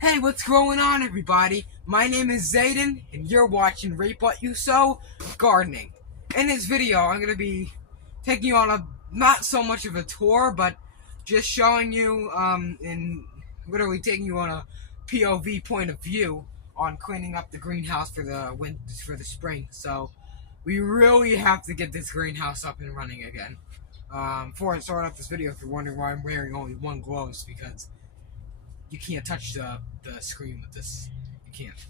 Hey, what's going on, everybody? My name is Zayden, and you're watching Rate What You Sow Gardening. In this video, I'm going to be taking you on not so much of a tour, but just showing you, and literally taking you on a POV point of view on cleaning up the greenhouse for the spring. So, we really have to get this greenhouse up and running again. Before I start off this video, if you're wondering why I'm wearing only one glove, it's because you can't touch the screen with this. You can't.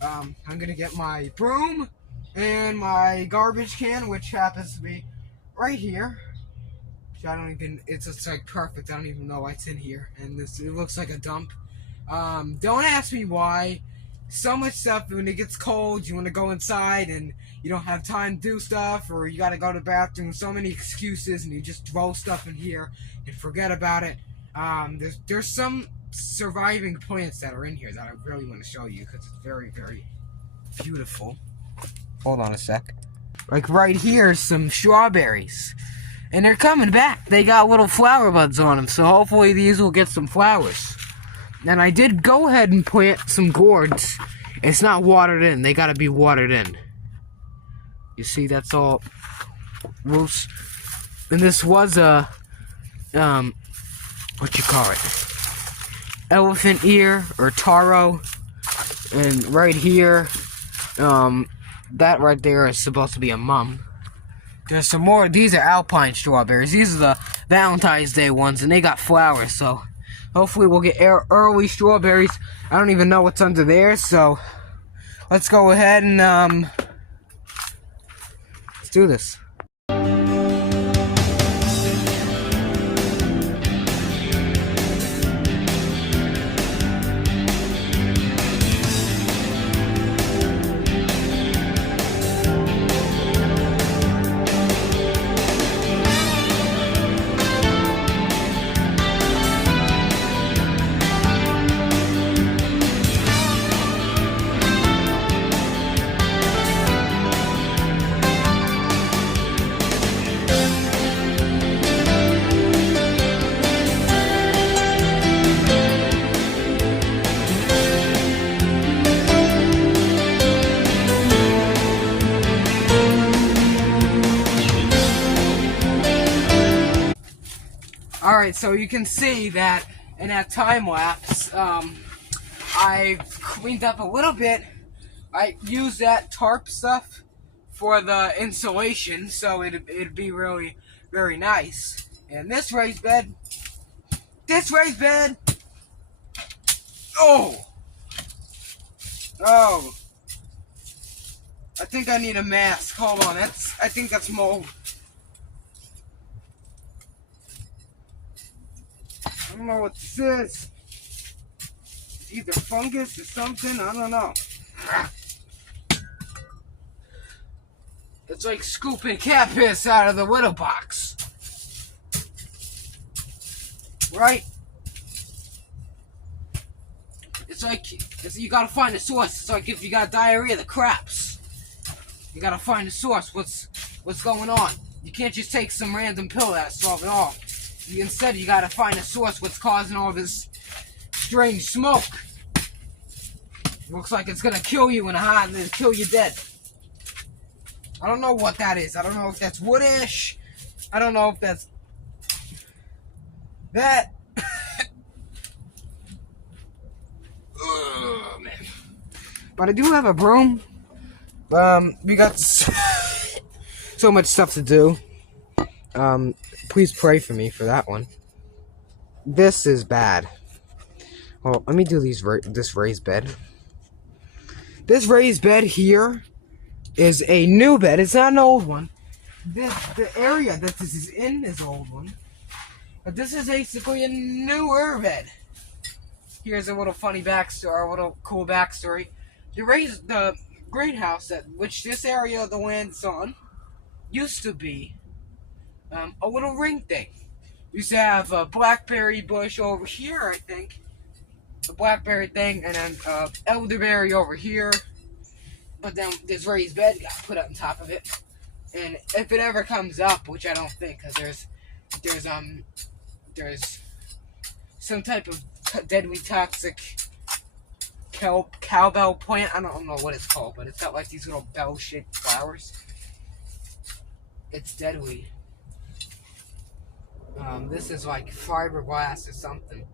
I'm gonna get my broom and my garbage can, which happens to be right here. It's just like perfect. I don't even know what's in here. And it looks like a dump. Don't ask me why. So much stuff. When it gets cold, you want to go inside and you don't have time to do stuff, or you gotta go to the bathroom. So many excuses, and you just throw stuff in here and forget about it. There's some surviving plants that are in here that I really want to show you because it's very, very beautiful. Hold on a sec. Like right here, some strawberries. And they're coming back. They got little flower buds on them, so hopefully these will get some flowers. And I did go ahead and plant some gourds. It's not watered in. They gotta be watered in. You see, that's all loose. And this was a, what you call it? Elephant ear or taro. And right here, that right there is supposed to be a mum. There's some more. These are alpine strawberries. These are the Valentine's Day ones, and they got flowers, so hopefully we'll get early strawberries. I don't even know what's under there, so let's go ahead and let's do this. Alright, so you can see that in that time lapse, I cleaned up a little bit. I used that tarp stuff for the insulation, so it'd be really very nice. And this raised bed, oh, I think I need a mask. Hold on, I think that's mold. I don't know what this is. It's either fungus or something. I don't know. It's like scooping cat piss out of the litter box. Right? It's like you gotta find a source. It's like if you got diarrhea, the craps. You gotta find a source. What's going on? You can't just take some random pill that'll solve it all. Instead, you gotta find a source what's causing all this strange smoke. Looks like it's gonna kill you in a hot and then kill you dead. I don't know what that is. I don't know if that's woodish. I don't know if that's that. Oh, man. But I do have a broom. We got so much stuff to do. Please pray for me for that one. This is bad. Well, let me do this raised bed. This raised bed here is a new bed. It's not an old one. The area that this is in is an old one. But this is basically a newer bed. Here's a little funny backstory, a little cool backstory. The greenhouse which this area of the land's on used to be a little ring thing. We used to have a blackberry bush over here, I think. A blackberry thing, and then elderberry over here. But then this raised bed got put on top of it. And if it ever comes up, which I don't think, because there's some type of deadly toxic cowbell plant. I don't know what it's called, but it's got like these little bell-shaped flowers. It's deadly. This is like fiberglass or something.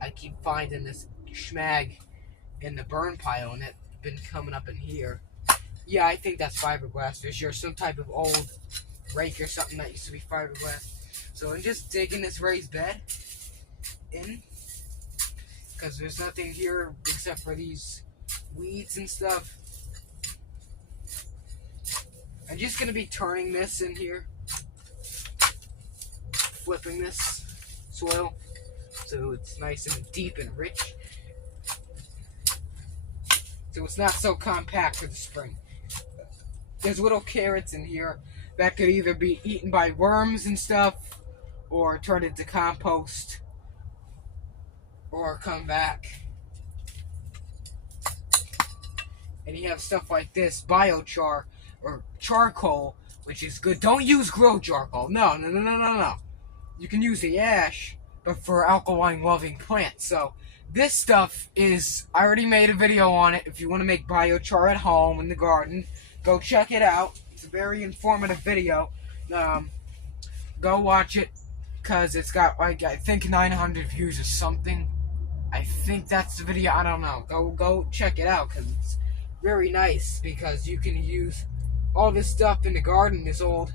I keep finding this schmag in the burn pile, and it's been coming up in here. Yeah, I think that's fiberglass for sure. Some type of old rake or something that used to be fiberglass. So I'm just digging this raised bed in, because there's nothing here except for these weeds and stuff. I'm just going to be turning this in here, flipping this soil so it's nice and deep and rich, so it's not so compact for the spring. There's little carrots in here that could either be eaten by worms and stuff, or turn into compost, or come back. And you have stuff like this, biochar, or charcoal, which is good. Don't use grill charcoal. No. You can use the ash, but for alkaline loving plants. So this stuff is, I already made a video on it. If you want to make biochar at home in the garden, go check it out. It's a very informative video. Go watch it, because it's got like, I think 900 views or something. I think that's the video. I don't know. Go check it out, because it's very nice, because you can use all this stuff in the garden, this old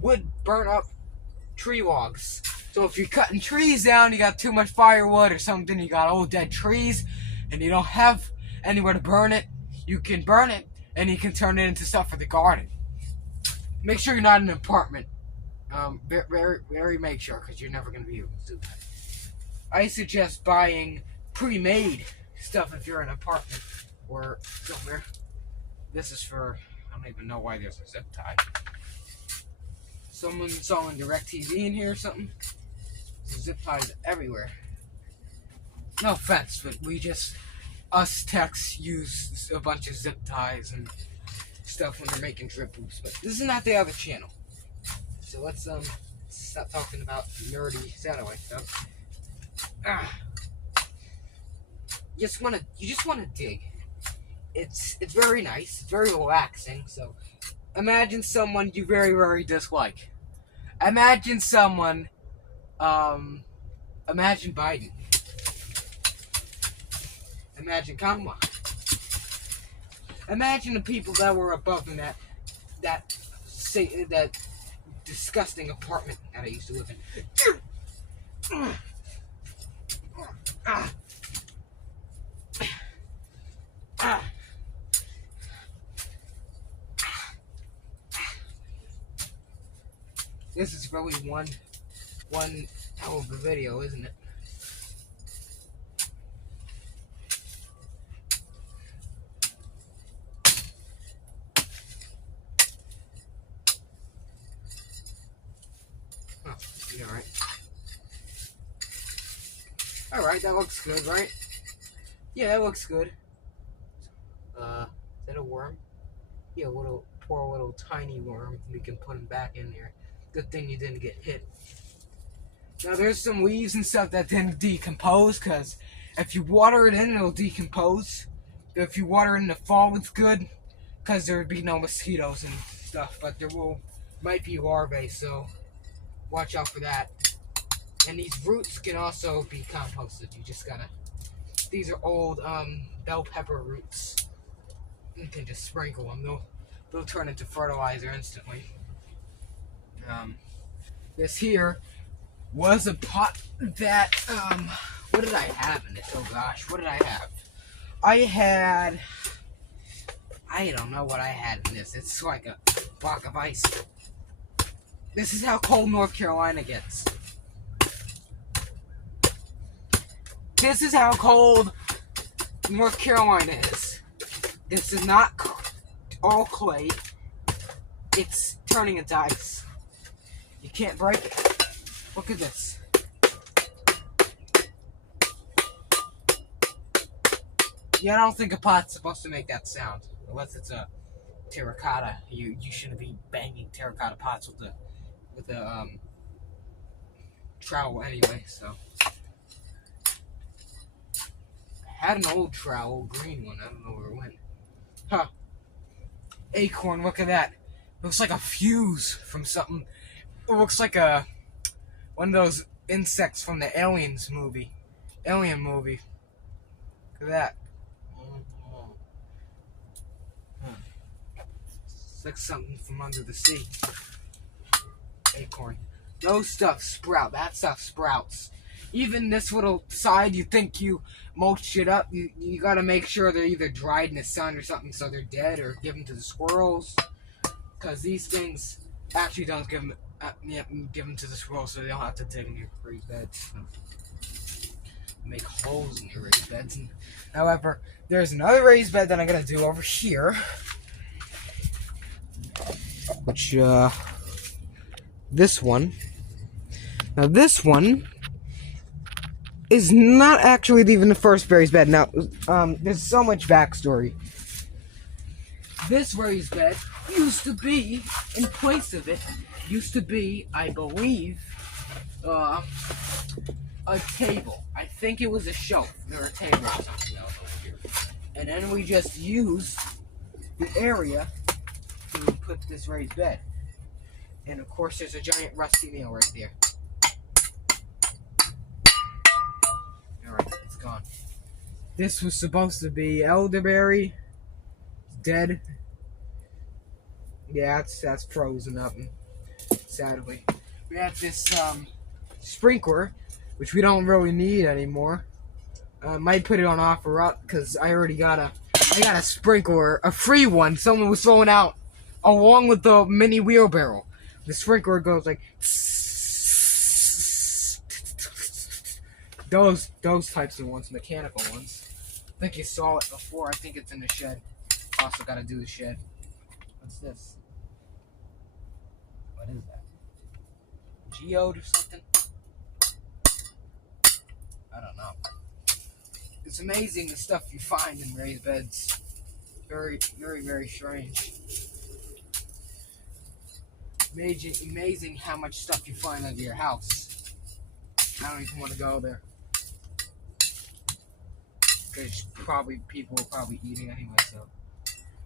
wood burnt up tree logs. So if you're cutting trees down, you got too much firewood or something, you got old dead trees, and you don't have anywhere to burn it, you can burn it, and you can turn it into stuff for the garden. Make sure you're not in an apartment. Very make sure, because you're never going to be able to do that. I suggest buying pre-made stuff if you're in an apartment or somewhere. This is for, I don't even know why there's a zip tie. Someone installing DirecTV in here or something. There's zip ties everywhere. No offense, but us techs use a bunch of zip ties and stuff when they're making drip booths. But this is not the other channel. So let's stop talking about nerdy satellite stuff. You just wanna dig. It's very nice. It's very relaxing. So imagine someone you very dislike. Imagine someone. Imagine Biden. Imagine Kamala. Imagine the people that were above in that disgusting apartment that I used to live in. This is really one hell of a video, isn't it? Oh, yeah, right. Alright, that looks good, right? Yeah, that looks good. Is that a worm? Yeah, poor little tiny worm. We can put him back in there. Good thing you didn't get hit. Now there's some leaves and stuff that didn't decompose, because if you water it in, it'll decompose. If you water it in the fall, it's good, because there would be no mosquitoes and stuff, but there might be larvae, so watch out for that. And these roots can also be composted. You just gotta, these are old bell pepper roots. You can just sprinkle them. They'll turn into fertilizer instantly. This here was a pot that, what did I have in it? Oh gosh, what did I have? I don't know what I had in this. It's like a block of ice. This is how cold North Carolina gets. This is how cold North Carolina is. This is not all clay. It's turning into ice. You can't break it. Look at this. Yeah, I don't think a pot's supposed to make that sound. Unless it's a terracotta. You shouldn't be banging terracotta pots with a trowel anyway, so. had an old trowel, green one. I don't know where it went. Huh. Acorn, look at that. It looks like a fuse from something. It looks like one of those insects from the Aliens movie. Alien movie. Look at that. It's like something from under the sea. Acorn. Those stuff sprout. That stuff sprouts. Even this little side, you think you mulch it up, you gotta make sure they're either dried in the sun or something so they're dead, or give them to the squirrels. Because these things actually don't give them to the squirrels so they don't have to dig in your raised beds. Make holes in your raised beds. However, there's another raised bed that I'm gonna do over here. Which, this one. Now, this one is not actually even the first raised bed. Now, there's so much backstory. This raised bed used to be, in place of it, I believe, a table. I think it was a shelf or a table or something else over here. And then we just used the area to put this raised bed. And of course, there's a giant rusty nail right there. Alright, it's gone. This was supposed to be elderberry. It's dead. Yeah, that's frozen up, sadly. We have this sprinkler, which we don't really need anymore. Might put it on offer up because I got a sprinkler, a free one. Someone was throwing out along with the mini wheelbarrow. The sprinkler goes like those types of ones, mechanical ones. I think you saw it before. I think it's in the shed. Also got to do the shed. What's this? What is that? Geode or something? I don't know. It's amazing the stuff you find in raised beds. Very, very, very strange. Amazing how much stuff you find under your house. I don't even want to go there. Because people are probably eating anyway, so.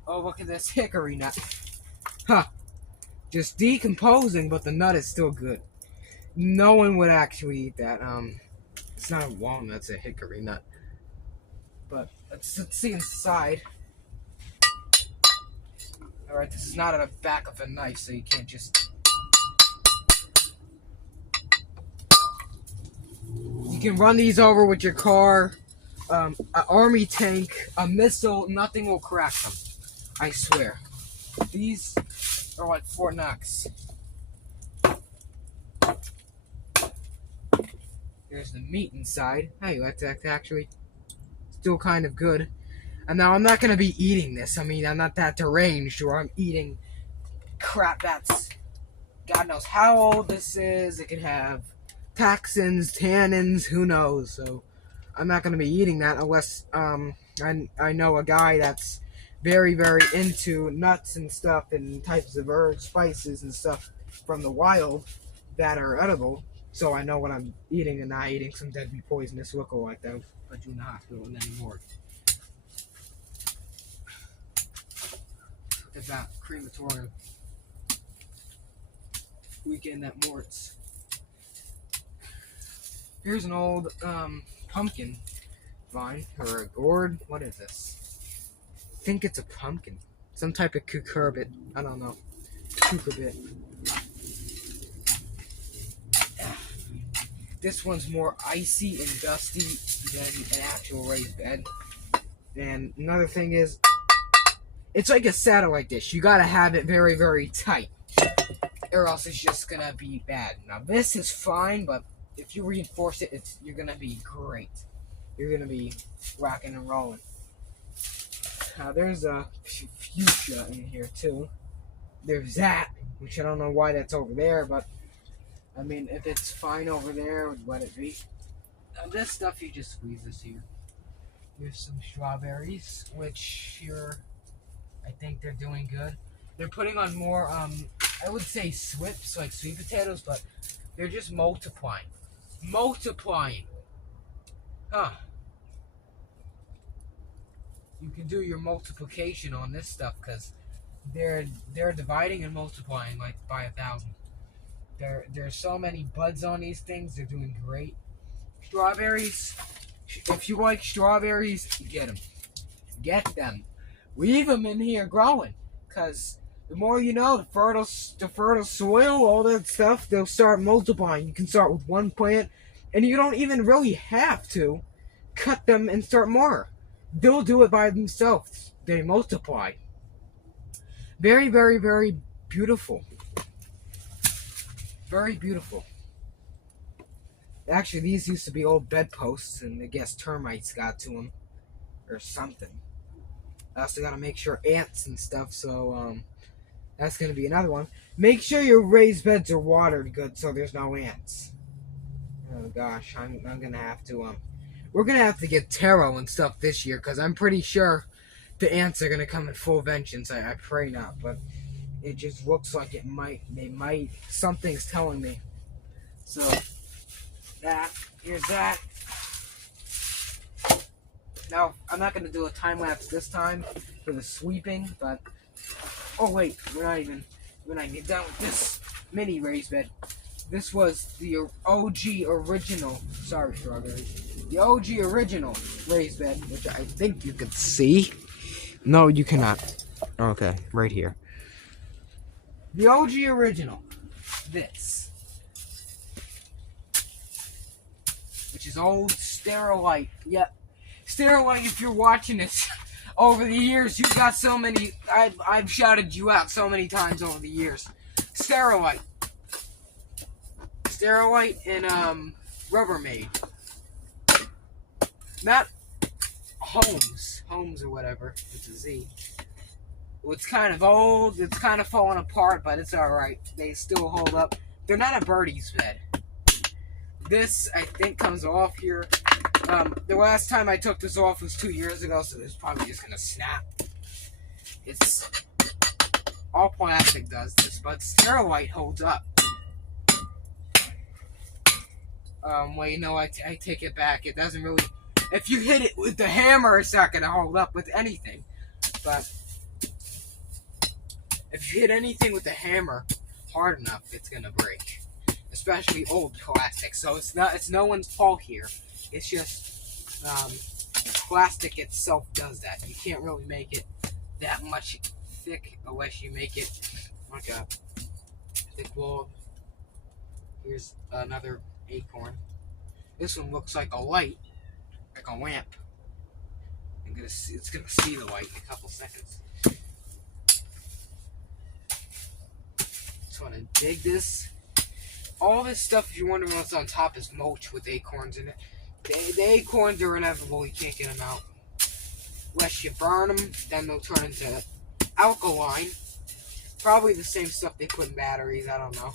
Oh, look at this hickory nut. Huh. Just decomposing, but the nut is still good. No one would actually eat that. It's not a walnut, it's a hickory nut. But let's see inside. Alright, this is not on the back of a knife, so you can't just... You can run these over with your car, an army tank, a missile, nothing will crack them. I swear. These are like Fort Knox. There's the meat inside. Hey, that's actually still kind of good. And now I'm not going to be eating this. I mean, I'm not that deranged where I'm eating crap that's... God knows how old this is. It could have toxins, tannins, who knows. So I'm not going to be eating that unless I know a guy that's very, very into nuts and stuff and types of herbs, spices and stuff from the wild that are edible. So I know what I'm eating and not eating some deadly poisonous lookalike that put you in the hospital and then morgue. Look at that crematorium. Weekend at Mort's. Here's an old pumpkin vine or a gourd. What is this? I think it's a pumpkin. Some type of cucurbit. I don't know. Cucurbit. This one's more icy and dusty than an actual raised bed. And another thing is, it's like a satellite dish. You gotta have it very, very tight, or else it's just gonna be bad. Now this is fine, but if you reinforce it, you're gonna be great. You're gonna be rocking and rolling. Now there's a fuchsia in here too. There's that, which I don't know why that's over there, but I mean, if it's fine over there, let it be. Now this stuff, you just squeeze this here. Here's some strawberries, which here, I think they're doing good. They're putting on more, I would say swips, like sweet potatoes, but they're just multiplying. Multiplying. Huh. you can do your multiplication on this stuff because they're dividing and multiplying like by 1,000. There's so many buds on these things. They're doing great. Strawberries. If you like strawberries, get them. Get them. Leave them in here growing, cause the more you know, the fertile soil, all that stuff, they'll start multiplying. You can start with one plant, and you don't even really have to cut them and start more. They'll do it by themselves. They multiply. Very, very, very beautiful. Very beautiful. Actually, these used to be old bedposts, and I guess termites got to them, or something. I also got to make sure ants and stuff, so that's going to be another one. Make sure your raised beds are watered good so there's no ants. Oh gosh, I'm going to have to, we're going to have to get taro and stuff this year, because I'm pretty sure the ants are going to come in full vengeance. I pray not, but it just looks like it might. They might. Something's telling me. So, here's that. Now, I'm not going to do a time-lapse this time for the sweeping, but... Oh, wait, we're not even done with this mini raised bed. This was the OG original... Sorry, strawberries. The OG original raised bed, which I think you could see. No, you cannot. Okay, right here. The OG original. This. Which is old Sterilite. Yep. Sterilite, if you're watching this, over the years, you've got so many, I've shouted you out so many times over the years. Sterilite. Sterilite and, Rubbermaid. Not Holmes or whatever, it's a Z. Well, it's kind of old, it's kind of falling apart, but it's alright. They still hold up. They're not a birdie's bed. This, I think, comes off here. The last time I took this off was 2 years ago, so it's probably just gonna snap. It's all plastic does this, but Sterilite holds up. Well, you know, I take it back. It doesn't really. If you hit it with the hammer, it's not gonna hold up with anything. But if you hit anything with the hammer hard enough, it's gonna break. Especially old plastic. So it's no one's fault here. It's just plastic itself does that. You can't really make it that much thick unless you make it like a thick wall. Here's another acorn. This one looks like a light, like a lamp. It's gonna see the light in a couple seconds. Just wanna dig this. All this stuff, if you're wondering what's on top, is mulch with acorns in it. The acorns are inevitable, you can't get them out. Unless you burn them, then they'll turn into alkaline. Probably the same stuff they put in batteries, I don't know.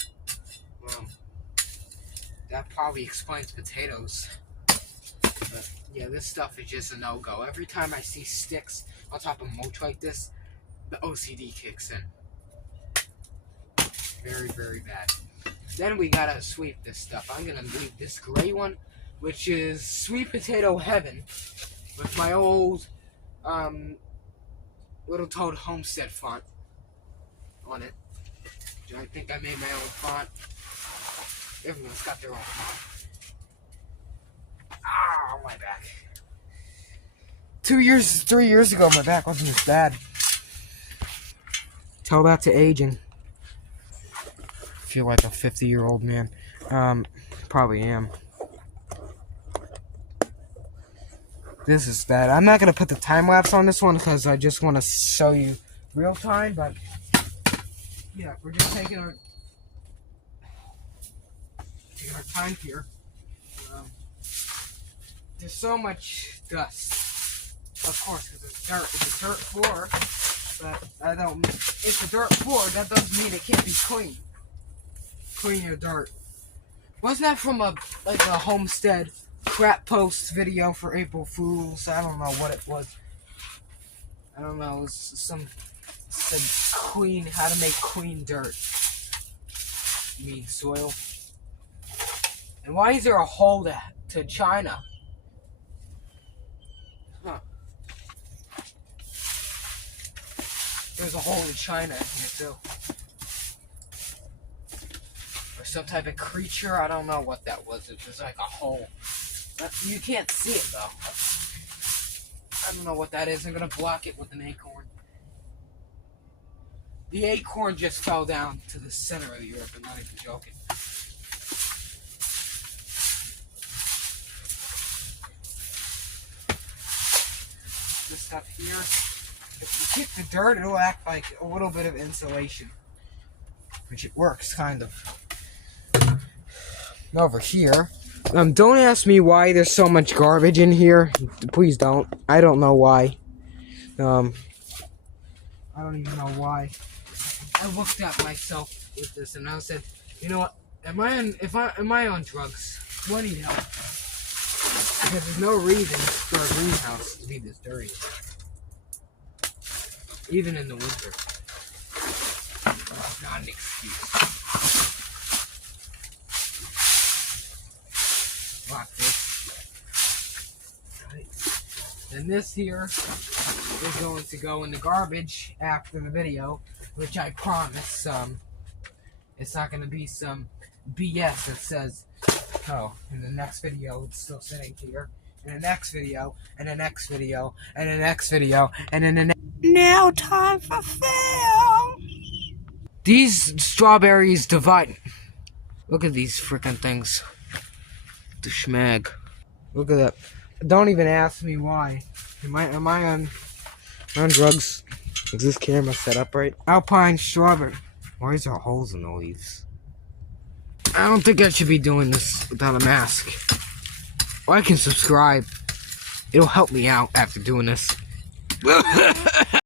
That probably explains potatoes. But yeah, this stuff is just a no-go. Every time I see sticks on top of mulch like this, the OCD kicks in. Very, very bad. Then we gotta sweep this stuff. I'm gonna leave this gray one, which is Sweet Potato Heaven, with my old Little Toad Homestead font on it. I think I made my own font. Everyone's got their own font. Ah, my back. 3 years ago, my back wasn't as bad. Tell that to aging. I feel like a 50-year-old man. Probably am. This is bad. I'm not going to put the time lapse on this one because I just want to show you real time, but yeah, we're just taking our time here. There's so much dust. Of course, because it's dirt. It's a dirt floor, but it's a dirt floor, that doesn't mean it can't be clean. Clean your dirt. Wasn't that from a homestead crap post video for April Fools? I don't know what it was. I don't know. It was said clean, how to make clean dirt. You mean soil? And why is there a hole to China? Huh. There's a hole in China in here too. Or some type of creature. I don't know what that was. It was like a hole. You can't see it though. I don't know what that is. I'm gonna block it with an acorn. The acorn just fell down to the center of the earth. I'm not even joking. This stuff here, if you kick the dirt, it'll act like a little bit of insulation, which it works kind of. Over here, don't ask me why there's so much garbage in here. Please don't. I don't know why. I don't even know why. I looked at myself with this and I said, you know what? Am I on drugs? Do I need help? Because there's no reason for a greenhouse to be this dirty. Even in the winter. Not an excuse. Lock this. Right. And this here is going to go in the garbage after the video, which I promise, it's not going to be some BS that says, oh, in the next video it's still sitting here, in the next video, and the next video, and the next video, and then the next. Now time for film! These strawberries divide. Look at these freaking things. The schmag. Look at that. Don't even ask me why. Am I on drugs? Is this camera set up right? Alpine strawberry. Why is there holes in the leaves? I don't think I should be doing this without a mask. Like and subscribe. It'll help me out after doing this.